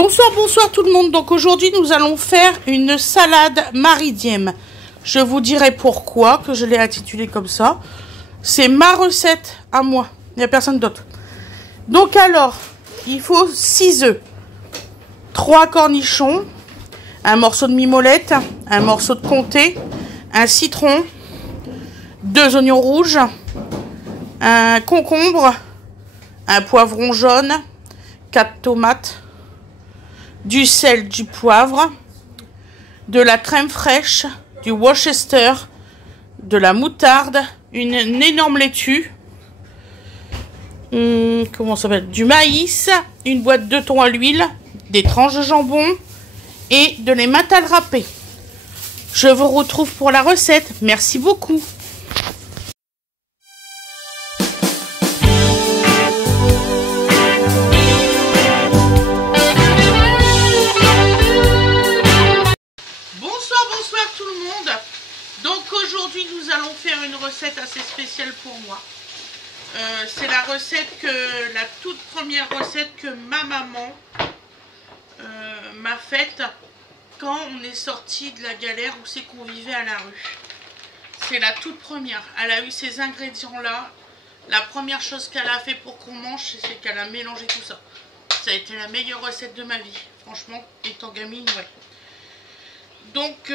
Bonsoir, bonsoir tout le monde. Donc aujourd'hui nous allons faire une salade méridienne. Je vous dirai pourquoi que je l'ai intitulée comme ça. C'est ma recette à moi. Il n'y a personne d'autre. Donc alors, il faut 6 œufs, 3 cornichons, un morceau de mimolette, un morceau de comté, un citron, 2 oignons rouges, un concombre, un poivron jaune, 4 tomates, du sel, du poivre, de la crème fraîche, du Worcester, de la moutarde, une énorme laitue, comment ça s'appelle, du maïs, une boîte de thon à l'huile, des tranches de jambon et de l'emmental râpé. Je vous retrouve pour la recette. Merci beaucoup. Bonsoir tout le monde. Donc aujourd'hui nous allons faire une recette assez spéciale pour moi. C'est la toute première recette que ma maman m'a faite quand on est sorti de la galère où c'est qu'on vivait à la rue. C'est la toute première. Elle a eu ces ingrédients là. La première chose qu'elle a fait pour qu'on mange, c'est qu'elle a mélangé tout ça. Ça a été la meilleure recette de ma vie. Franchement, étant gamine, ouais. Donc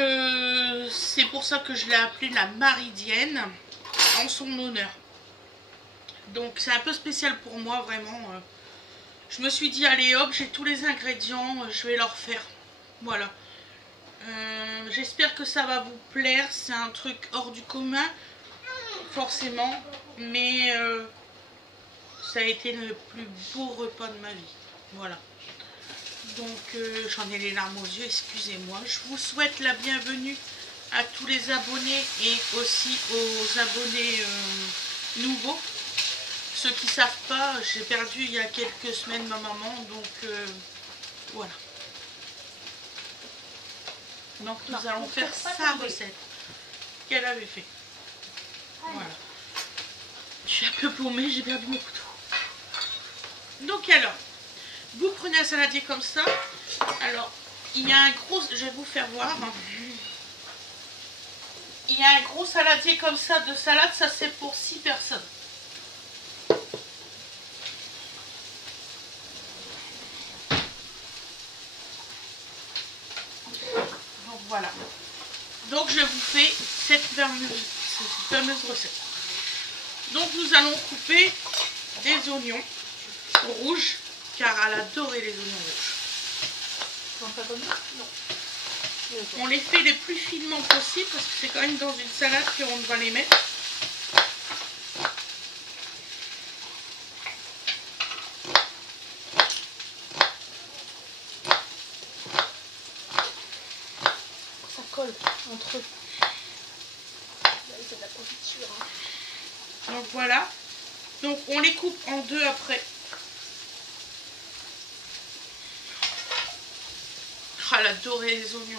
c'est pour ça que je l'ai appelée la méridienne en son honneur. Donc c'est un peu spécial pour moi vraiment. Je me suis dit allez hop, j'ai tous les ingrédients, je vais leur faire. Voilà. J'espère que ça va vous plaire. C'est un truc hors du commun forcément. Mais ça a été le plus beau repas de ma vie. Voilà. Donc j'en ai les larmes aux yeux, excusez-moi. Je vous souhaite la bienvenue à tous les abonnés et aussi aux abonnés nouveaux. Ceux qui ne savent pas, j'ai perdu il y a quelques semaines ma maman, donc voilà. Donc nous allons faire sa recette qu'elle avait fait. Voilà. Je suis un peu paumée, j'ai perdu mon couteau. Donc alors, vous prenez un saladier comme ça. Alors, il y a un gros... Je vais vous faire voir. Il y a un gros saladier comme ça de salade. Ça, c'est pour 6 personnes. Donc, voilà. Donc, je vous fais cette fameuse recette. Donc, nous allons couper des oignons rouges. Car elle adorait les oignons rouges. Non. On les fait les plus finement possible parce que c'est quand même dans une salade qu'on va les mettre. Ça colle entre eux. C'est de la confiture. Hein. Donc voilà. Donc on les coupe en deux après. Elle adorait les oignons.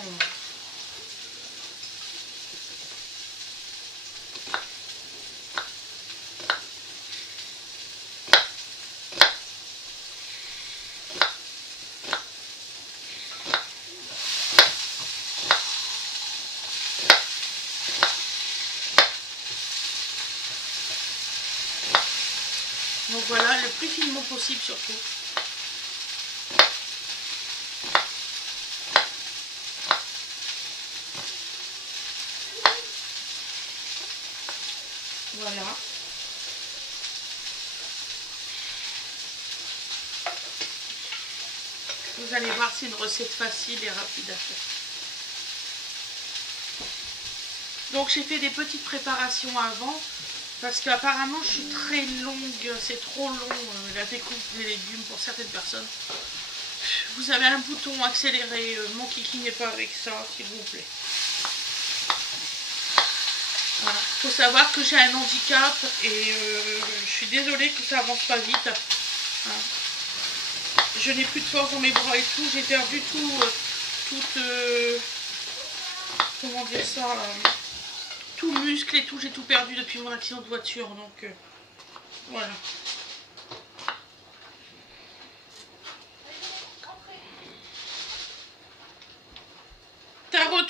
Donc voilà, le plus finement possible surtout. Voilà. Vous allez voir, c'est une recette facile et rapide à faire. Donc j'ai fait des petites préparations avant parce qu'apparemment je suis très longue, c'est trop long la découpe des légumes pour certaines personnes. Vous avez un bouton accéléré, mon kiki n'est pas avec ça, s'il vous plaît. Voilà. Il faut savoir que j'ai un handicap et je suis désolée que ça avance pas vite. Voilà. Je n'ai plus de force dans mes bras et tout. J'ai perdu comment dire ça, tout muscle et tout. J'ai tout perdu depuis mon accident de voiture. Donc voilà.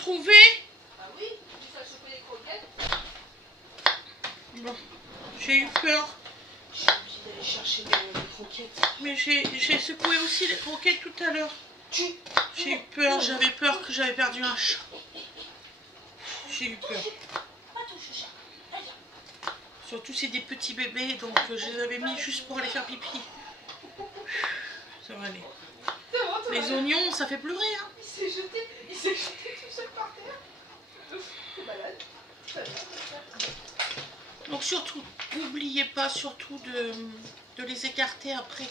trouvé? Ah oui, tu fais choper les croquettes. Bon, j'ai eu peur. J'ai oublié d'aller chercher les croquettes. Mais j'ai secoué aussi les croquettes tout à l'heure. J'ai eu peur, j'avais peur que j'avais perdu un chat. J'ai eu peur. Surtout c'est des petits bébés, donc je les avais mis juste pour aller faire pipi. Ça va aller. Les oignons, ça fait pleurer, hein. Il s'est jeté tout seul par terre. C'est malade. Donc surtout, n'oubliez pas surtout de les écarter après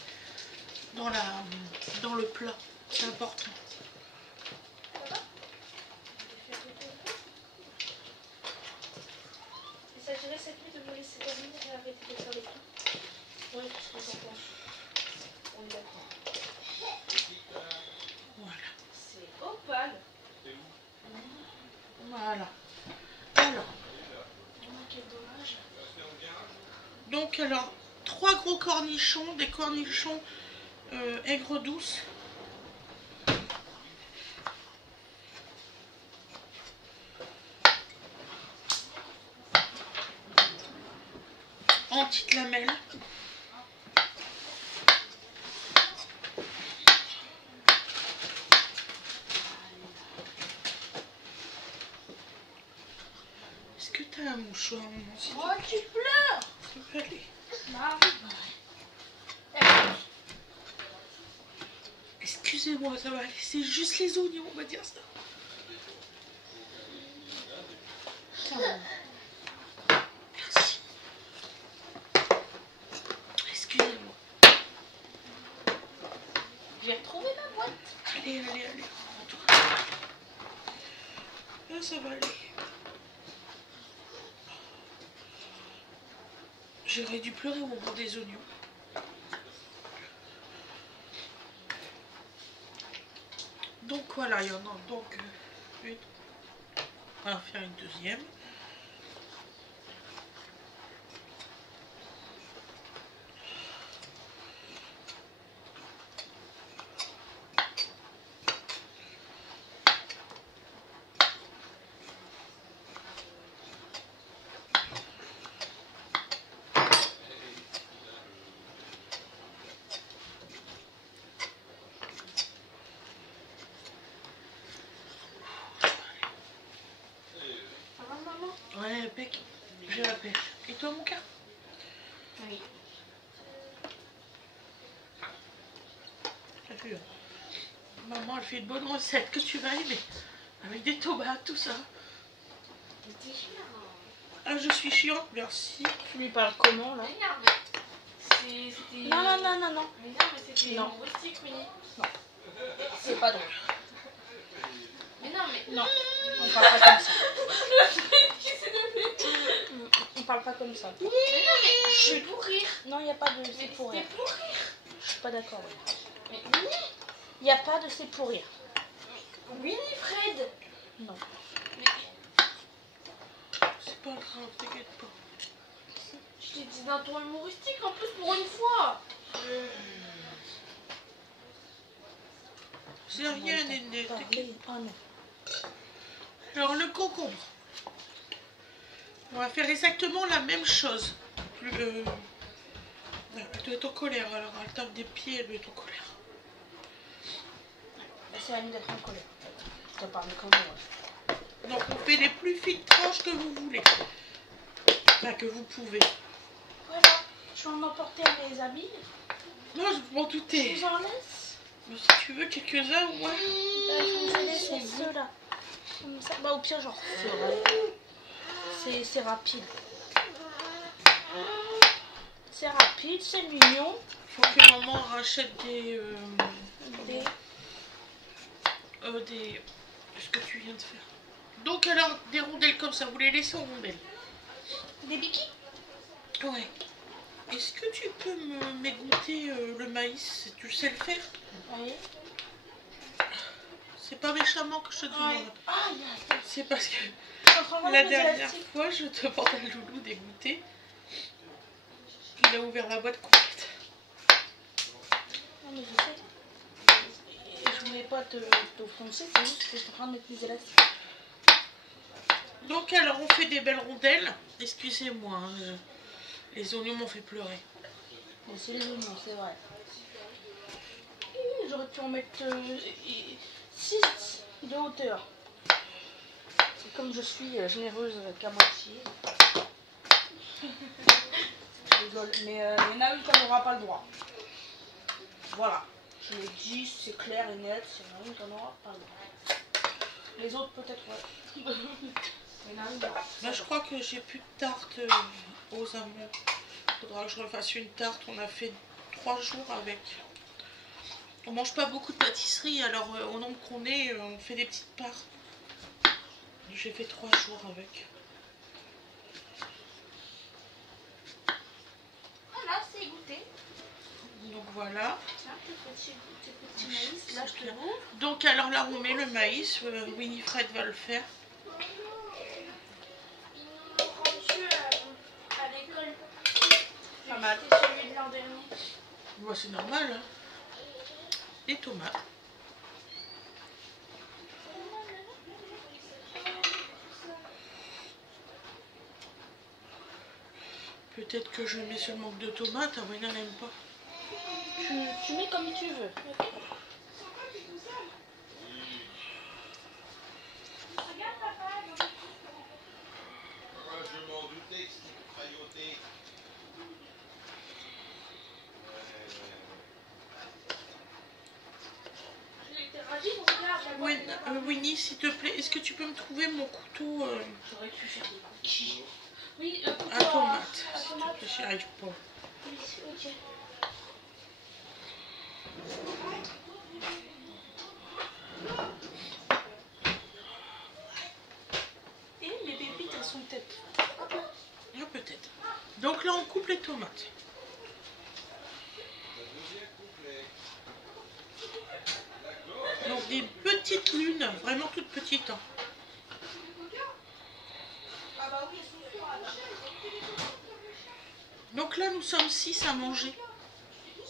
dans le plat. C'est important. Il s'agirait cette nuit de me laisser dormir et arrêter de faire les coups. Oui, parce que j'entends. On est d'accord. Voilà. C'est opale. Voilà. Alors. Quel dommage. Donc alors, 3 gros cornichons, des cornichons aigre douce. En petites lamelles. Est-ce que tu as un mouchoir, maman? Oh, tu pleures. Ça peut aller. Excusez-moi, ça va aller. C'est juste les oignons, on va dire ça. Merci. Excusez-moi. J'ai retrouvé ma boîte. Allez, allez, allez. Là, ça va aller. J'aurais dû pleurer au moment des oignons. Donc voilà, il y en a donc une. On va en faire une deuxième. Ouais, pec. J'ai la pêche. Et toi, mon cas? Oui. T'as vu, hein. Maman, elle fait une bonne recette que tu vas aimer. Avec des tomates, tout ça. Ah, je suis chiante, merci. Tu lui parles comment là? C'était... Non, non, non, non, non. Mais non, mais c'était humoristique, Winnie. Non. C'est pas drôle. Mais non, mais... Non, on parle pas comme ça. On parle pas comme ça. Mais non, mais c'est pour rire. Non, il n'y a pas de c'est pour rire. C'est pour rire. Je suis pas d'accord. Mais Winnie, il n'y a pas de c'est pour rire. Winnie, Fred. Non. Mais... C'est pas grave, t'inquiète pas. Je t'ai dit d'un ton humoristique en plus pour une fois. C'est rien, Néné. Oh non. Alors, le concombre. On va faire exactement la même chose. Plus, elle doit être en colère, alors elle tape des pieds, elle doit être en colère. C'est à nous d'être en colère. Je te parle comme moi. Donc, on fait les plus fines tranches que vous voulez. Enfin, que vous pouvez. Voilà. Je vais en emporter à mes amis. Non, je m'en doutais. Je vous en laisse. Mais si tu veux quelques-uns, ouais. Je vous laisse ceux-là. Comme ça. Bah, au pire, genre, c'est rapide. C'est rapide, c'est mignon. Faut que maman rachète des... ce que tu viens de faire. Donc alors, des rondelles comme ça, vous les laissez en rondelles. Des bikis? Ouais. Est-ce que tu peux m'égoutter le maïs? Tu sais le faire? Oui. C'est pas méchamment que je te demande. Ouais. Ah, c'est parce que la dernière fois, je te demande à Loulou d'égoûter. Il a ouvert la boîte complète. Non mais je sais. Et je voulais pas t'offenser, c'est juste que je suis en train de mettre mes élastiques. Donc alors on fait des belles rondelles. Excusez-moi, hein, les oignons m'ont fait pleurer. Mais c'est les oignons, c'est vrai. J'aurais pu en mettre 6 de hauteur. Et comme je suis généreuse qu'à moitié. Je rigole. Mais il y en a une qui n'aura pas le droit. Voilà. Je l'ai dit, c'est clair et net. Il y en a une qui n'aura pas le droit. Les autres peut-être ouais. Il y en a une, non. Là je crois que j'ai plus de tarte aux amandes. Faudra que je refasse une tarte. On a fait 3 jours avec. On mange pas beaucoup de pâtisserie, alors au nombre qu'on est, on fait des petites parts. J'ai fait 3 jours avec. Voilà, c'est goûté. Donc voilà. Tiens, tes petits maïs, là je te l'ouvre. Donc alors là on met le maïs, Winifred va le faire. Rendu à l'école. Pas mal. C'était celui de l'an dernier. Bah, c'est normal. Hein. Des tomates. Peut-être que je mets seulement 2 tomates, Awena n'aime pas. Tu mets comme tu veux. Je m'en doutais que c'était crailloté. Winnie, s'il te plaît, est-ce que tu peux me trouver mon couteau J'aurais pu faire des cookies. Oui, à tomate? S'il te plaît, j'y arrive pas. Oui, ok. Et mes pépites, elles sont peut-être. Ah, peut-être. Donc là, on coupe les tomates. Donc des petites lunes, vraiment toutes petites. Hein. Donc là, nous sommes 6 à manger.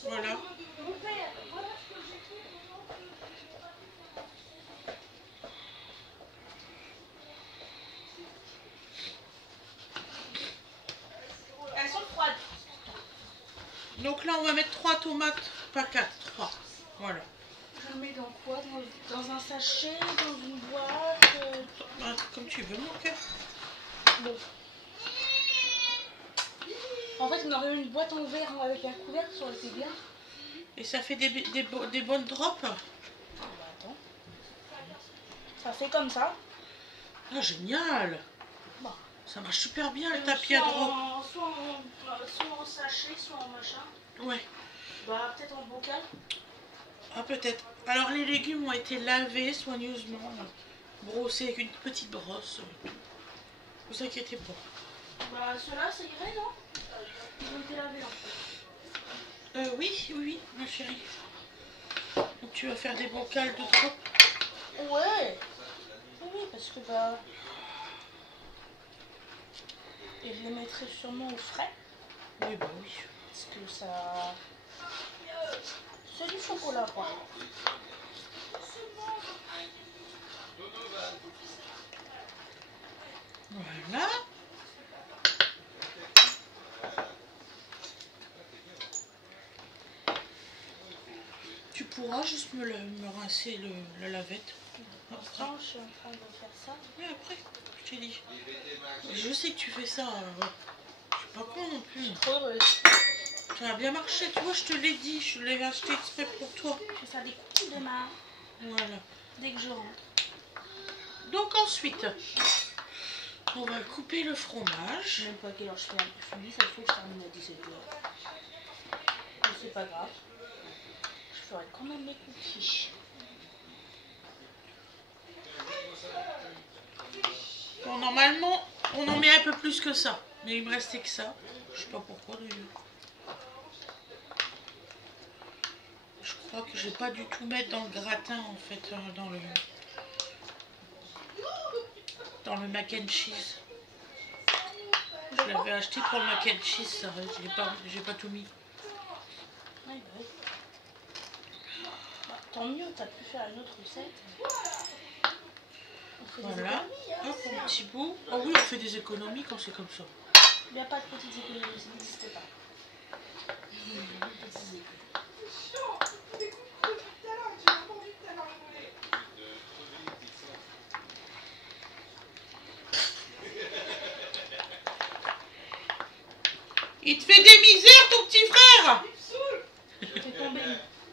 Voilà. Elles sont froides. Donc là, on va mettre 3 tomates, pas 4, 3. Voilà. Je le mets dans quoi? Dans un sachet, dans une boîte Comme tu veux, mon cœur. Bon. En fait, on aurait eu une boîte en verre avec un couvercle, ça aurait été bien. Et ça fait des bonnes drops. Bah, attends. Ça fait comme ça. Ah, génial. Bon. Ça marche super bien, le tapis à drop. Soit en sachet, soit en machin. Ouais. Bah, peut-être en bocal. Ah, peut-être. Alors, les légumes ont été lavés soigneusement, brossés avec une petite brosse. Ne vous inquiétez pas. Bah, ceux-là, ça irait, non? Ils ont été lavés, en fait. Oui, ma chérie. Donc, tu vas faire des bocals de drop. Ouais. Oui, parce que bah... Et je les mettrai sûrement au frais. Oui, bah oui. Parce que ça... C'est du chocolat, quoi. Voilà. Tu pourras juste me rincer la lavette. Après. Je suis en train de faire ça. Oui, après, je t'ai dit. Je sais que tu fais ça. Je suis pas con non plus. Trop heureuse. Ça a bien marché, tu vois, je te l'ai dit. Je l'ai acheté exprès pour toi. Je vais faire des cookies demain. Voilà. Dès que je rentre. Donc ensuite, on va couper le fromage. Je sais même pas à quelle heure je fais. Je me dis, ça fait que je termine à 17h. Mais c'est pas grave. Je ferai quand même les cookies. Bon, normalement, on en met un peu plus que ça. Mais il me restait que ça. Je sais pas pourquoi d'ailleurs. Je crois que je vais pas du tout mettre dans le gratin en fait, dans le mac and cheese. Je l'avais acheté pour le mac and cheese, ça. J'ai pas tout mis. Ouais, bah oui. Bah, tant mieux, t'as pu faire une autre recette. On fait des Voilà. économies, hein. Hop, un petit bout. Oh oui, on fait des économies quand c'est comme ça. Il n'y a pas de petites économies, ça n'existe pas. Petites économies. Il te fait des misères, ton petit frère. Fais tomber.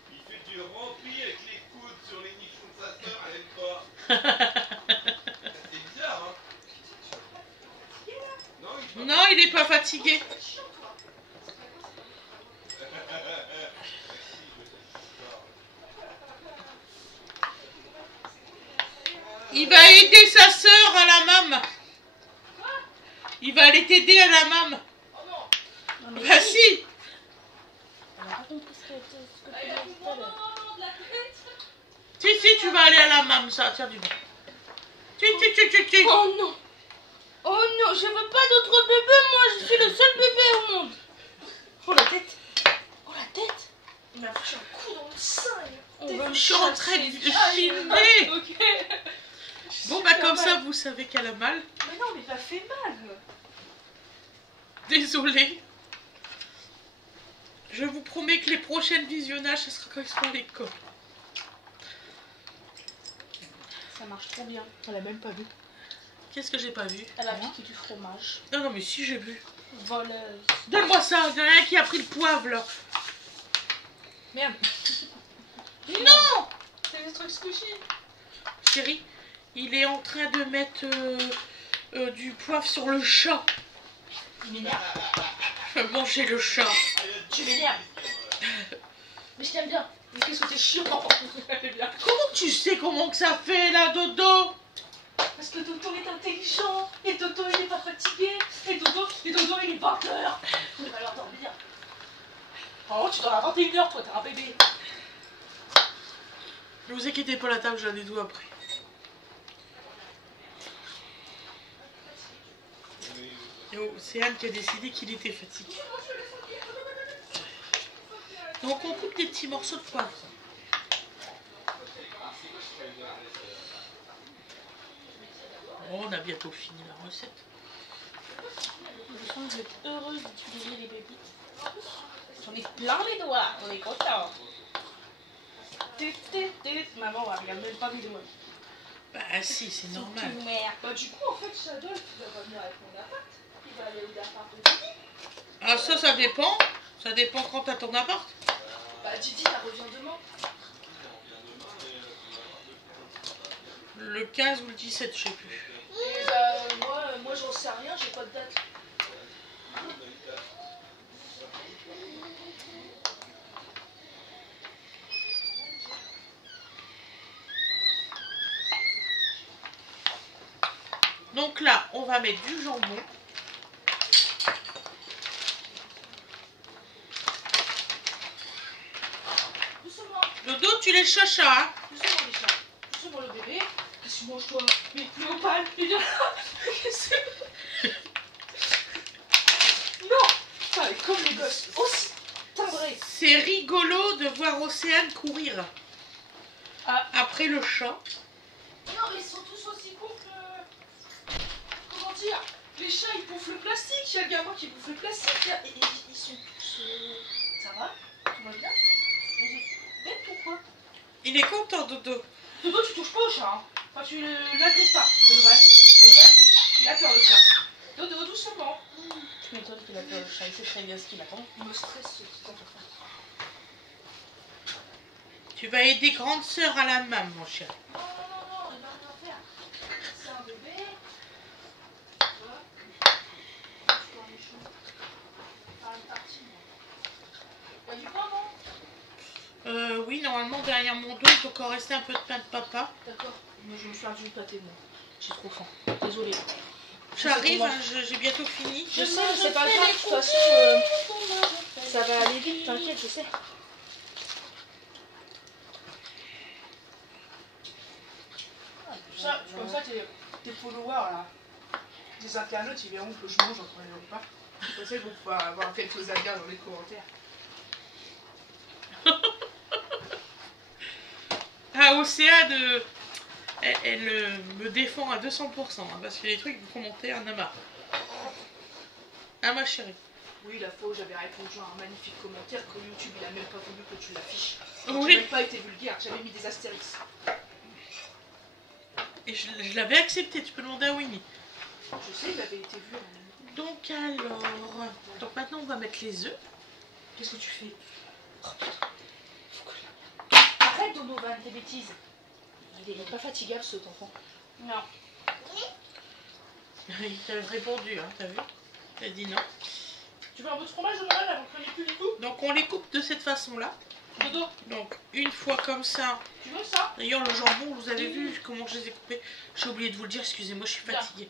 Il fait du rempli avec les coudes sur les nichons de sa sœur, elle aime pas. C'est bizarre, hein. Non, Non, il est pas fatigué. Il va aider sa sœur à la mame. Il va aller t'aider à la mame. Non, mais Bah si. si. Elle n'a pas compris ce que tu as dit tout à l'heure. Si, tu vas aller à la mame, ça va te faire du bien. Si. Oh non. Oh non, je veux pas d'autre bébé, moi je suis le seul bébé au monde. Oh la tête. Oh la tête. Il m'a foutu un coup dans le sein. On va me Je suis en train de chasser. filmer. Ok. Bon, bah comme ça, vous savez qu'elle a mal. Mais non, mais t'as fait mal. Désolée. Je vous promets que les prochains visionnages, ce sera quand ils seront à l'école. Ça marche trop bien. Elle a même pas vu. Qu'est-ce que j'ai pas vu? Elle a piqué du fromage. Non, mais si, j'ai vu. Voleuse. Donne-moi ça, il y en a un qui a pris le poivre, là. Merde. Non! C'est des trucs squishy. Chérie, il est en train de mettre du poivre sur le chat. Il m'énerve. Manger le chat. Tu m'énerves. Mais je t'aime bien. Mais qu'est-ce que t'es chiant. Elle bien. Comment tu sais comment que ça fait, là, Dodo? Parce que Toto est intelligent. Et Toto il est pas fatigué. Et Toto il est 20h. Il va alors dormir. Oh, tu dors à 21h, toi, t'es un bébé. Ne vous inquiétez pas, la table, j'en ai tout après. Et oh, c'est Anne qui a décidé qu'il était fatigué. Donc on coupe des petits morceaux de poivre. Oh, on a bientôt fini la recette. Je sens que vous êtes heureuse d'utiliser les pépites. J'en ai plein les doigts. On est content. Maman, on va regarder même pas mes doigts. Bah si, c'est normal. Merde. Bah, du coup, en fait, Shadow, il va venir avec mon appart. Il va aller au appart de Didi. Ah ça dépend. Ça dépend quand t'as ton appart. Bah, Didi, elle revient demain. Le 15 ou le 17, je sais plus. Et bah, moi j'en sais rien, j'ai pas de date. Donc là, on va mettre du jambon. Doucement, Dodo, tu les chachas, hein? doucement les chats. Doucement le bébé. Qu'est-ce que mange toi? Mais Léopard, il vient là. Qu'est-ce que... Non. Putain, elle est comme les gosses. Aussi timbrés. C'est rigolo de voir Océane courir après le chat. Non, mais ils sont tous aussi cons que... Comment dire? Les chats, ils bouffent le plastique. Il y a le gamin qui bouffe le plastique. Ils sont tous... Ça va? Tout va bien? Mais pourquoi? Il est content, Dodo. Dodo, tu touches pas au chat, hein. Enfin, tu l'agrippes pas. C'est vrai. C'est vrai. Il a peur, le chat. Dodo, doucement. Tu m'étonnes qu'il a peur le chat. Il sait très bien ce qu'il attend. Il me stresse, ce petit enfant. Tu vas aider grande sœur à la main, mon cher. Non, il va rien faire. C'est un bébé. Voilà. Je suis un méchant. Faire une partie, moi. Y'a du pain, non? Oui, normalement, derrière mon dos, il faut encore rester un peu de pain de papa. D'accord. Moi, je vais me faire du pâté, moi. J'ai trop faim. Désolée. J'arrive, comment- hein, j'ai bientôt fini. Je sais, mais c'est pas grave. De toute façon, ça va aller vite. T'inquiète, je sais. Ça, comme ça, tes followers, là, des internautes, ils verront que je mange entre les repas. Comme ça, ils vont pouvoir avoir quelque chose à dire dans les commentaires. Ah, Océane, elle me défend à 200%, hein, parce que les trucs, vous commentez un amas. Ah ma chérie. Oui, la fois où j'avais répondu à un magnifique commentaire que YouTube il a même pas voulu que tu l'affiches. Oui. J'ai même pas été vulgaire, j'avais mis des astérix. Et je l'avais accepté, tu peux demander à Winnie. Je sais, il avait été vu. Hein. Donc alors... Donc maintenant on va mettre les œufs. Qu'est-ce que tu fais? Oh putain. Arrête Donovan, tes bêtises. Il est pas fatigable cet enfant. Non. Il t'a répondu, hein, t'as vu? T'as dit non. Tu veux un peu de fromage Donovan avant que je plus du tout? Donc on les coupe de cette façon-là. Dodo, Donc une fois comme ça. tu veux ça? D'ailleurs le jambon, vous avez vu comment je les ai coupés. J'ai oublié de vous le dire, excusez-moi, je suis fatiguée.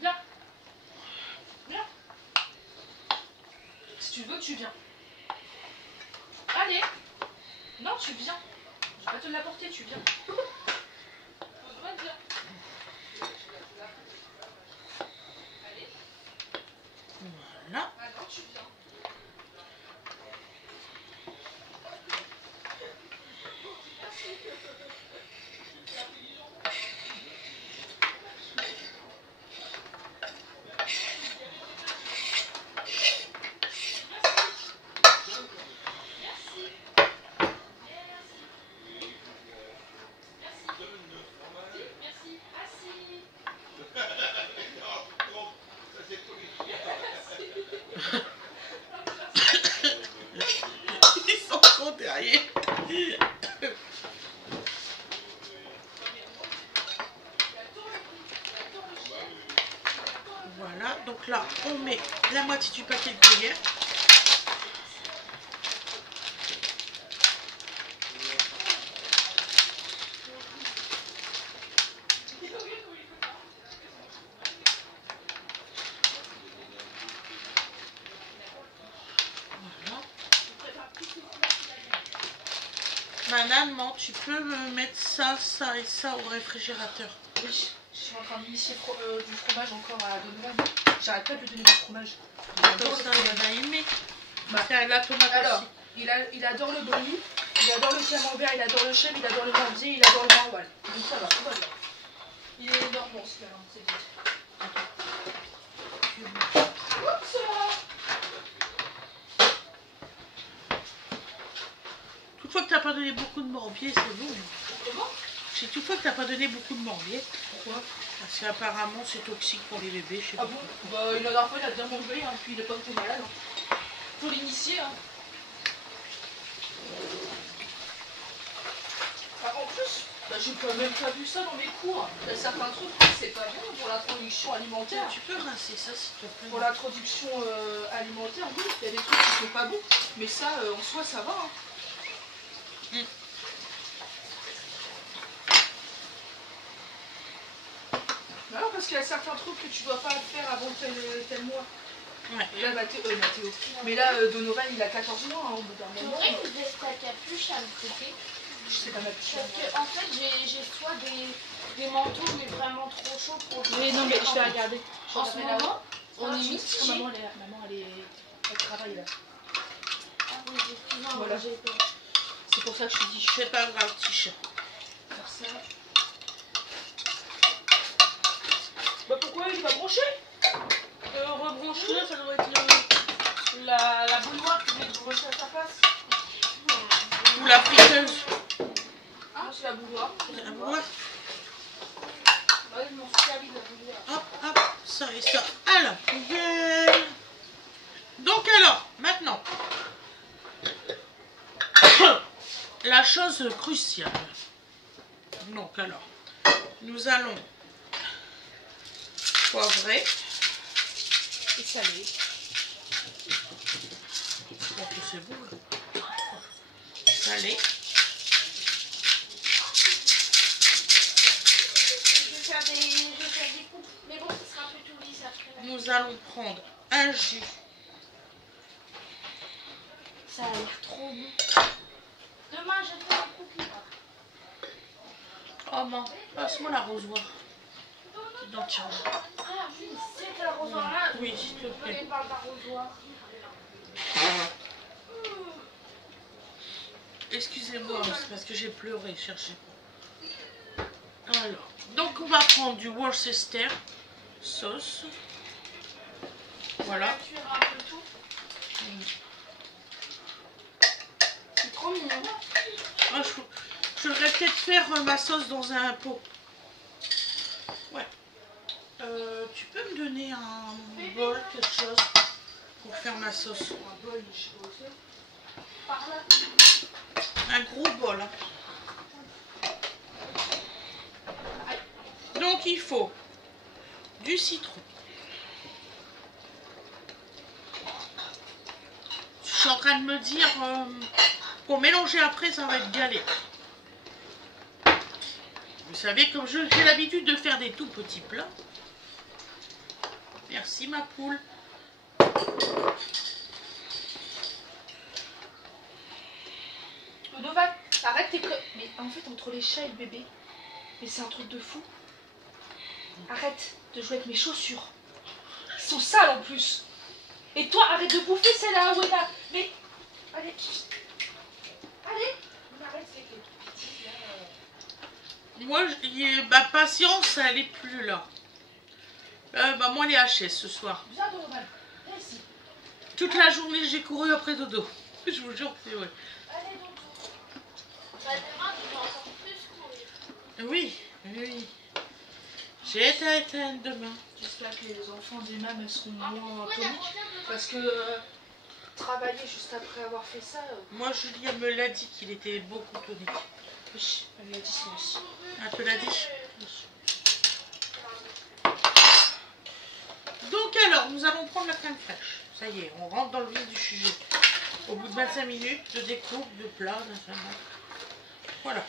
Viens. Viens. Si tu veux, tu viens. Allez. Non, tu viens. Je vais pas te l'apporter, tu viens. Donovan, viens. Allez. Voilà. Ah non, tu viens. Ils sont trop derrière. Voilà, donc là on met la moitié du paquet de gruyère. Madame, tu peux me mettre ça, ça et ça au réfrigérateur. Oui, je suis en train d'initier du fromage encore à Donovan. J'arrête pas de lui donner du fromage. Comme ça, il va aimer. Bah, La tomate alors, aussi. il adore le brie, il adore le camembert, il adore le chèvre, il adore le mordier, il adore le maroilles. Donc ça va, tout va bien. Il est énorme, ce gars, c'est bien. Oups. Toutefois que t'as pas donné beaucoup de morbier, c'est bon. Comment? C'est toutefois que t'as pas donné beaucoup de morbier. Pourquoi? Parce qu'apparemment c'est toxique pour les bébés, je sais Ah pas. bon? Bah, la dernière fois, il a bien mangé, hein, puis il est pas trop malade. Hein. Faut l'initier, hein. Ah, en plus, bah, j'ai même pas vu ça dans mes cours. Il y a certains trucs que c'est pas bon pour l'introduction alimentaire. Tu peux rincer ça s'il te plaît. Pour l'introduction alimentaire, oui, il y a des trucs qui sont pas bons. Mais ça, en soi, ça va. Hein. Alors, parce qu'il y a certains trucs que tu dois pas faire avant tel mois. Ouais. Et là, Mathéo. Mais là, Donovan, il a 14 mois, hein, au bout d'un Tu moment. aurais une veste à capuche à me prêter? Je sais pas ma petite. Parce que en fait j'ai soit des manteaux mais vraiment trop chauds pour Oui, non, mais je vais regarder. En ce moment, on est mis mitigés. Maman, elle travaille là. Ah oui, excuse-moi, Voilà. j'ai peur. C'est pour ça que je te dis, C'est pas grave, Ticha. faire ça. Bah pourquoi il est pas branché? Rebranche-le, ça doit être la bouilloire qui est branchée à sa place. Ou la friteuse. Ah, c'est la bouilloire. Ah, voilà. Ouais, je m'en suis servi de la bouilloire. Hop, hop, ça et ça à la poubelle. Donc alors, maintenant, la chose cruciale. Donc alors, nous allons poivrer. Et salé. Je pense que c'est bon là. Salé. Je vais faire des coupes, mais bon, ce sera un peu tout lisse après. Nous allons prendre un jus. Ça a l'air trop bon. Demain, je fais un cookie. Oh non, passe-moi l'arrosoir. Dans le tiroir. Ah oui, c'est l'arrosoir là. Oui, s'il te plaît. On parle d'arrosoir. Excusez-moi, c'est parce que j'ai pleuré, cherchez pas. Voilà. Donc on va prendre du Worcester sauce. Voilà. Tu verras un peu tout. C'est trop mignon. Ah, je voudrais peut-être faire ma sauce dans un pot. Ouais. Tu peux me donner un bol, quelque chose, pour faire ma sauce? Un bol, je sais pas où c'est. Par là. Un gros bol. Hein. Donc il faut du citron. Je suis en train de me dire, pour mélanger après, ça va être galère. Vous savez, comme j'ai l'habitude de faire des tout petits plats. Merci ma poule. Donovan, arrête tes Mais en fait, entre les chats et le bébé, mais c'est un truc de fou. Arrête de jouer avec mes chaussures. Ils sont sales en plus. Et toi, arrête de bouffer celle-là, Wena. Mais, allez. Allez. On arrête avec les tout petits, là. Moi, ma patience, elle est plus là. Moi, les HS ce soir. Viens, Donovan. Viens ici. Toute la journée, j'ai couru après Dodo. Je vous jure que c'est vrai. Allez, Dodo. Bah demain tu vas encore plus courir. Oui, oui. J'ai été éteinte demain. J'espère que les enfants d'Emma elles seront moins Pourquoi toniques. la prochaine Parce que travailler juste après avoir fait ça, Moi, Julien me l'a dit qu'il était beaucoup tonique. oui, elle lui a dit ça aussi. Ah, te l'a dit? Donc alors, nous allons prendre la crème fraîche. Ça y est, on rentre dans le vif du sujet. Au bout de 25 minutes de découpe, de plat, voilà.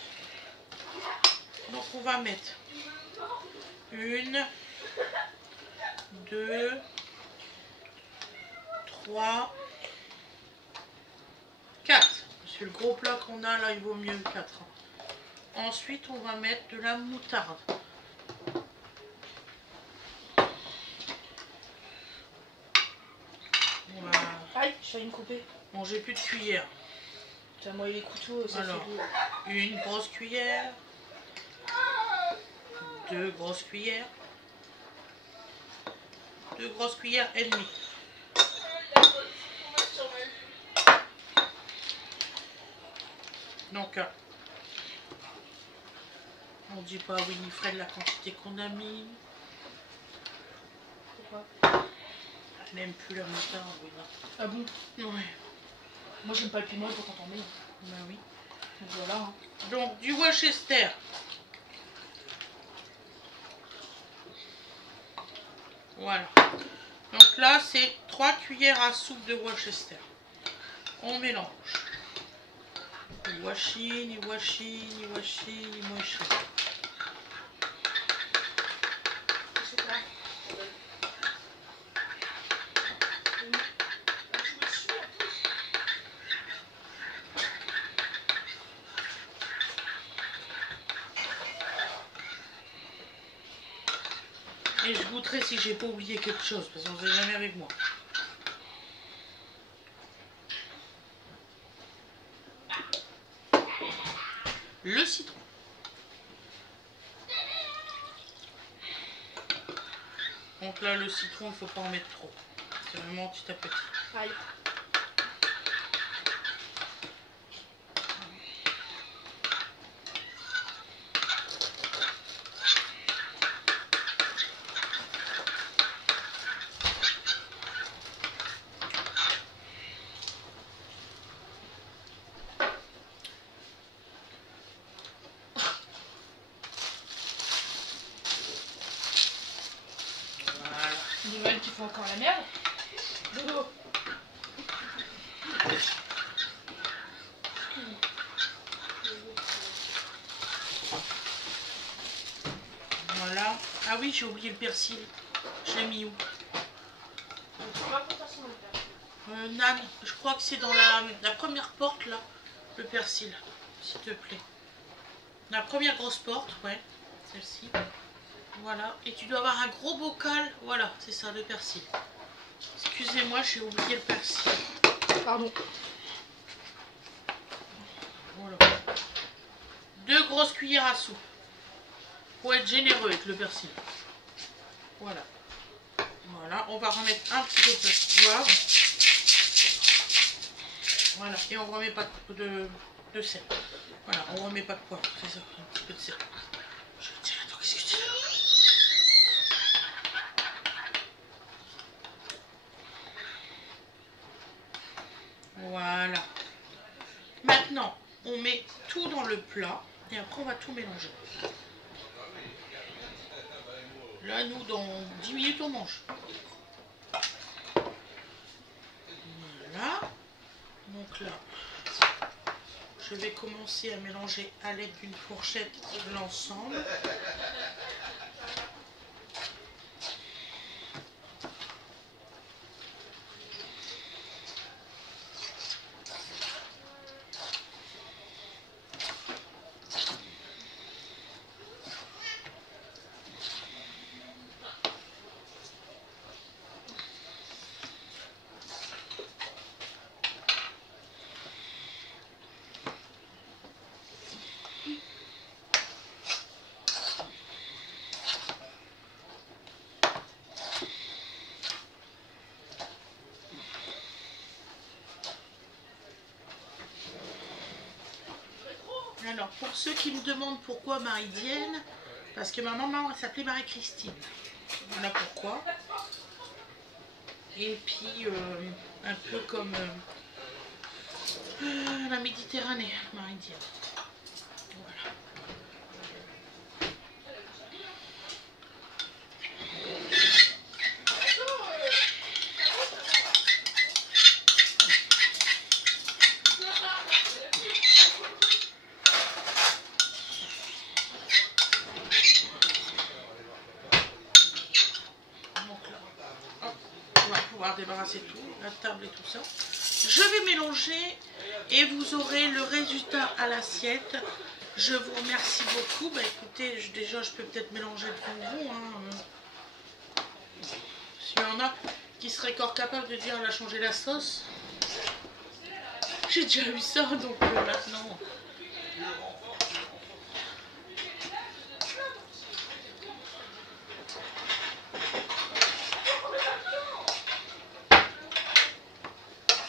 Donc on va mettre 1, 2, 3, 4. Parce que le gros plat qu'on a là, il vaut mieux 4. Ensuite, on va mettre de la moutarde. Voilà. Aïe, je failli me couper. Bon, j'ai plus de cuillère. Tiens, moi et les couteaux, ça Alors. fait deux. Une grosse cuillère. 2 grosses cuillères. 2 grosses cuillères et demie. Donc, on dit pas à Winifred la quantité qu'on a mis. Pourquoi? Elle n'aime plus la moutarde, Wina. Ah bon? Ouais, Moi j'aime pas le piment, pourtant t'en mets. bah oui. Donc voilà. Hein. Donc, du Worcester. Voilà. Donc là, c'est 3 cuillères à soupe de Worcester. On mélange. Ni washi, ni washi, ni washi, ni washi. C'est quoi? Et je goûterai si j'ai pas oublié quelque chose, parce qu'on ne sait jamais avec moi. Le citron. Donc là, le citron, il ne faut pas en mettre trop. C'est vraiment petit à petit. Aïe. Voilà. Noël qui fait encore la merde. Dodo. Voilà. Ah oui, j'ai oublié le persil. Je l'ai mis où? Nan, je crois que c'est dans la première porte là, le persil, s'il te plaît. La première grosse porte, ouais, celle-ci. Voilà, et tu dois avoir un gros bocal, voilà, c'est ça, le persil. Excusez-moi, j'ai oublié le persil. Pardon. Voilà. 2 grosses cuillères à soupe. Faut être généreux avec le persil. Voilà. Voilà, on va remettre un petit peu de poivre. Voilà, et on remet pas de sel. Voilà, on remet pas de poivre, c'est ça, un petit peu de sel. Je vais tirer, attends, qu'est-ce que je dis? Voilà. Maintenant, on met tout dans le plat et après on va tout mélanger. Là, nous, dans 10 minutes, on mange. Voilà. Donc là, je vais commencer à mélanger à l'aide d'une fourchette l'ensemble. Alors, pour ceux qui me demandent pourquoi Marie-Dienne, parce que ma maman s'appelait Marie-Christine. Voilà pourquoi. Et puis, un peu comme la Méditerranée, Marie-Dienne. Voilà. Débarrasser tout, la table et tout ça. Je vais mélanger et vous aurez le résultat à l'assiette. Je vous remercie beaucoup. Bah écoutez, déjà je peux peut-être mélanger devant vous. Hein. S'il y en a qui seraient encore capables de dire elle a changé la sauce. J'ai déjà eu ça, donc maintenant.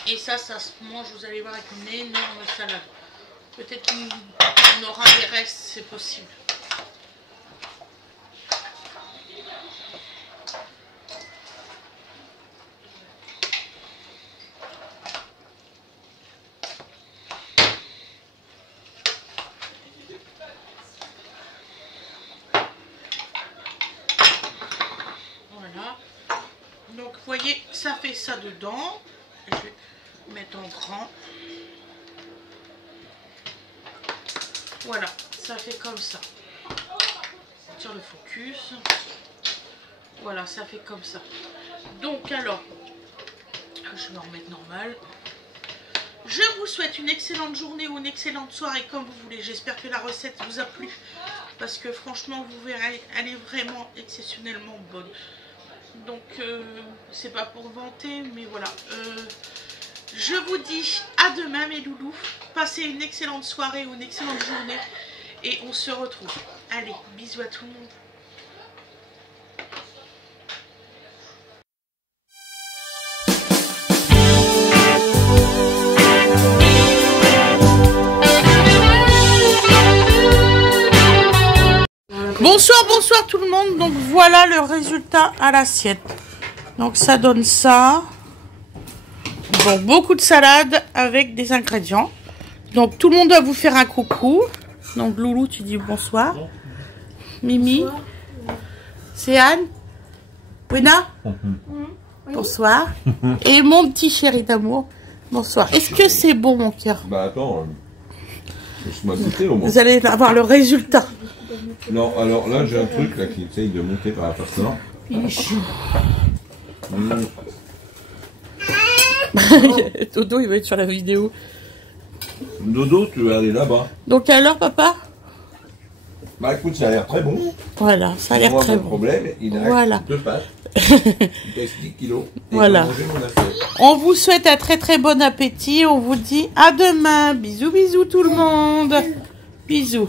Et ça se mange, vous allez voir, avec une énorme salade. Peut-être qu'on aura des restes, c'est possible. Voilà. Donc, vous voyez, ça fait ça dedans. Je vais mettre en grand. Voilà, ça fait comme ça. Sur le focus. Voilà, ça fait comme ça. Donc alors, je vais en remettre normal. Je vous souhaite une excellente journée ou une excellente soirée, comme vous voulez. J'espère que la recette vous a plu. Parce que franchement, vous verrez, elle est vraiment exceptionnellement bonne. Donc, c'est pas pour vanter, mais voilà. Je vous dis à demain, mes loulous. Passez une excellente soirée ou une excellente journée. Et on se retrouve. Allez, bisous à tout le monde. Bonsoir, bonsoir tout le monde. Donc voilà le résultat à l'assiette. Donc ça donne ça. Bon, beaucoup de salade avec des ingrédients. Donc tout le monde doit vous faire un coucou. Donc Loulou, tu dis bonsoir. Mimi. C'est Anne. Wena. Bonsoir. Et mon petit chéri d'amour. Bonsoir. Est-ce que c'est bon, mon cœur? Bah attends, laisse-moi goûter au moins. Vous allez avoir le résultat. Non, alors là j'ai un truc là qui essaye de monter par la personne. Il est chiant. Dodo, il va être sur la vidéo. Dodo, tu vas aller là-bas. Donc alors, papa? Bah écoute, ça a l'air très bon. Voilà, ça a l'air Moi, très mon bon. problème, il a Voilà. 2 pattes. Il pèse 10 kilos. Et Voilà. il va manger mon assiette. On vous souhaite un très très bon appétit. On vous dit à demain. Bisous, bisous tout le monde. Bisous.